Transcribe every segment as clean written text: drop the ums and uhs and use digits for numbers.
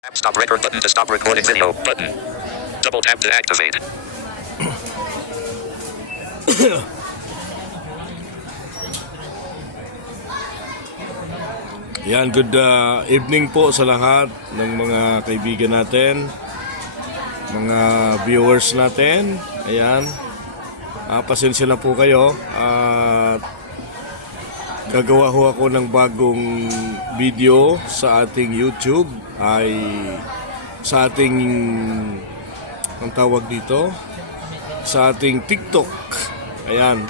Stop record button to stop recording video button. Double tap to activate. Yan, good evening po sa lahat ng mga kaibigan natin, mga viewers natin. Ayan, pasensya na po kayo at gagawa ho ako ng bagong video sa ating YouTube, ay sa ating, ang tawag dito, sa ating TikTok. Ayan,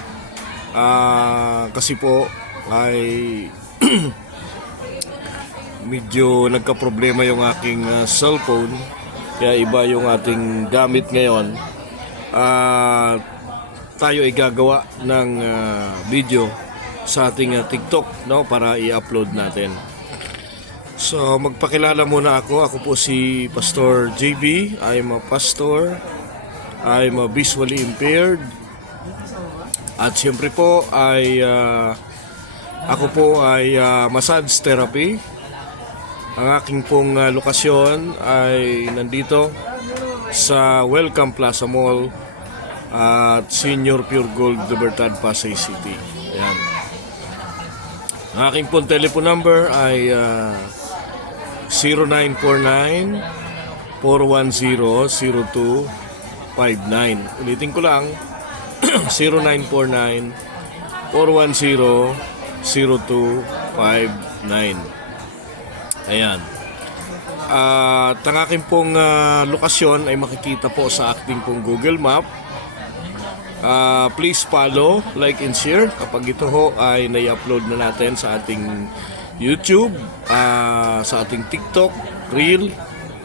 kasi po ay medyo nagka-problema yung aking cellphone, kaya iba yung ating gamit ngayon. Tayo ay gagawa ng video sa ating TikTok, no, para i-upload natin. So magpakilala muna ako. Ako po si Pastor JB. I'm a pastor. I'm a visually impaired. At siyempre po ay ako po ay massage therapy. Ang aking pong lokasyon ay nandito sa Welcome Plaza Mall at Senior Pure Gold Libertad, Pasay City. Ayan. Ang aking pong telephone number ay 0949-410-0259. Ulitin ko lang, 0949-410-0259. Ayan. At ang aking pong lokasyon ay makikita po sa aking pong Google Map. Please follow, like and share kapag ito ho ay nai-upload na natin sa ating YouTube, sa ating TikTok, Reel.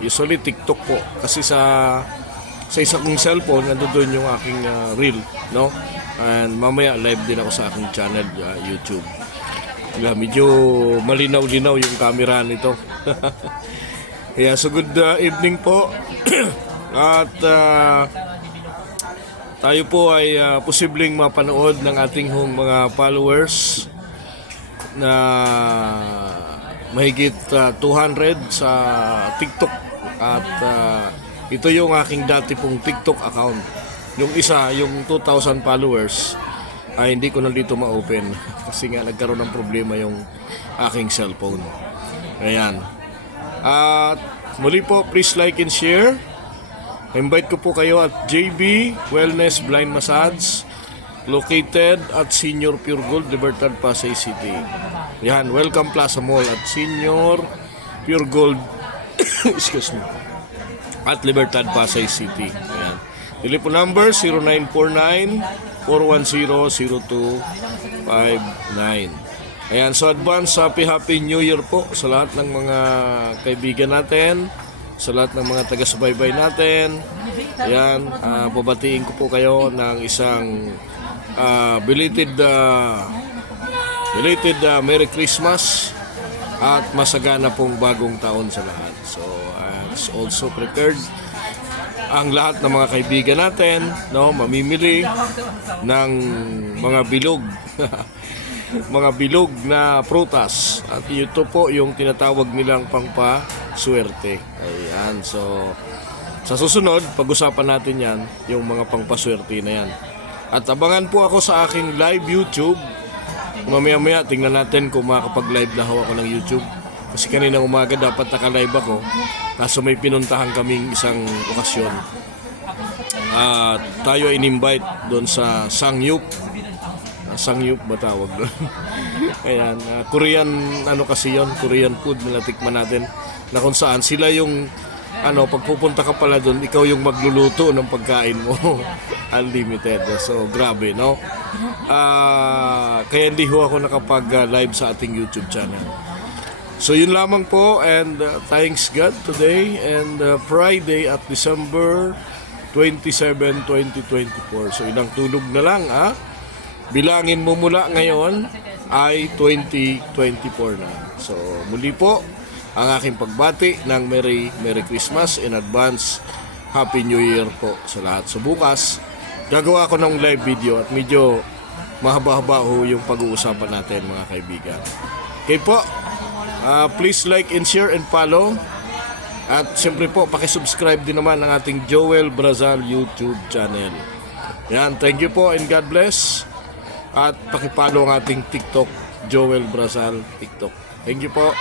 Usually TikTok po kasi sa isa kong cellphone nandoon yung aking Reel, no? And mamaya live din ako sa aking channel, YouTube. Medyo malinaw-linaw yung camera nito. Yeah, so good evening po. At tayo po ay posibleng mapanood ng ating mga followers na mahigit 200 sa TikTok. At ito yung aking dati pong TikTok account. Yung isa, yung 2,000 followers, ay hindi ko na dito ma-open kasi nga nagkaroon ng problema yung aking cellphone. Ayan. At muli po, please like and share. Invite ko po kayo at JB Wellness Blind Massage, located at Senior Pure Gold, Libertad, Pasay City. Yan, Welcome Plaza Mall at Senior Pure Gold excuse me, at Libertad, Pasay City. Ayan. Telephone number 0949-410-0259. Ayan, so advance happy New Year po sa lahat ng mga kaibigan natin, sa lahat ng mga taga-subaybay natin. Ayan, babatiin ko po kayo ng isang belated Merry Christmas at masagana pong bagong taon sa lahat. So, it's also prepared ang lahat ng mga kaibigan natin, no, mamimili ng mga bilog mga bilog na prutas, at ito po yung tinatawag nilang pangpaswerte. Ayan, so sa susunod pag-usapan natin yan, yung mga pangpaswerte na yan. At abangan po ako sa aking live YouTube. Mamaya tingnan natin kung makakapag-live na ako ng YouTube. Kasi kanina umaga dapat naka-live ako, kaso may pinuntahan kaming isang okasyon. Tayo ay in-invite doon sa Sangyup. Sangyup ba tawag doon? Ayan, Korean kasi yon, Korean food na natikman natin, na kung saan sila yung pagpupunta ka pala doon, ikaw yung magluluto ng pagkain mo. Unlimited. So grabe, no? Kaya hindi ho ako nakapag-live sa ating YouTube channel. So yun lamang po, and thanks God today and Friday at December 27, 2024. So ilang tulog na lang, bilangin mo mula ngayon ay 2024 na. So muli po ang aking pagbati ng Merry Christmas in advance. Happy New Year po sa lahat. So bukas gagawa ko ng live video at medyo mahaba-haba ho yung pag-uusapan natin, mga kaibigan. Okay po, please like and share and follow. At siyempre po, pakisubscribe din naman ang ating Joel Brazal YouTube channel. Yan, thank you po and God bless. At pakipollow ang ating TikTok, Joel Brazal TikTok. Thank you po.